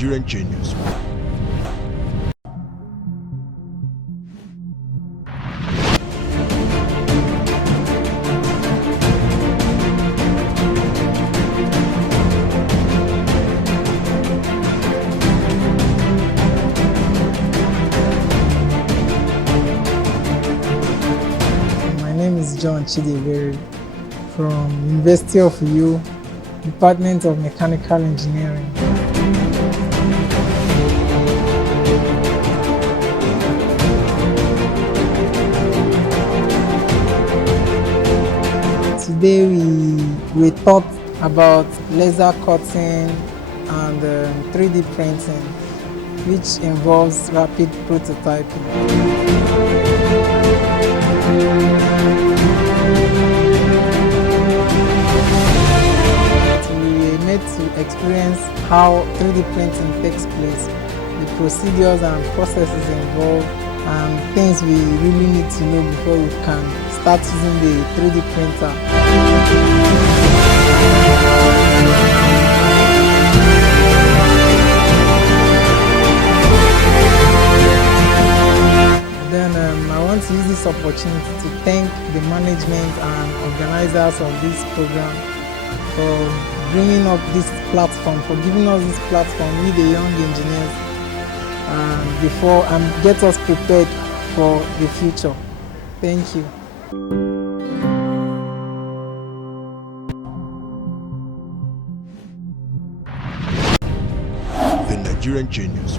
Nigerian genius. My name is Chidiebere from University of UNIUYO, Department of Mechanical Engineering. Today we talked about laser cutting and 3D printing, which involves rapid prototyping. To experience how 3D printing takes place, the procedures and processes involved, and things we really need to know before we can start using the 3D printer. Then I want to use this opportunity to thank the management and organizers of this program for bringing up this platform, for giving us this platform with the young engineers and get us prepared for the future. Thank you. The Nigerian genius.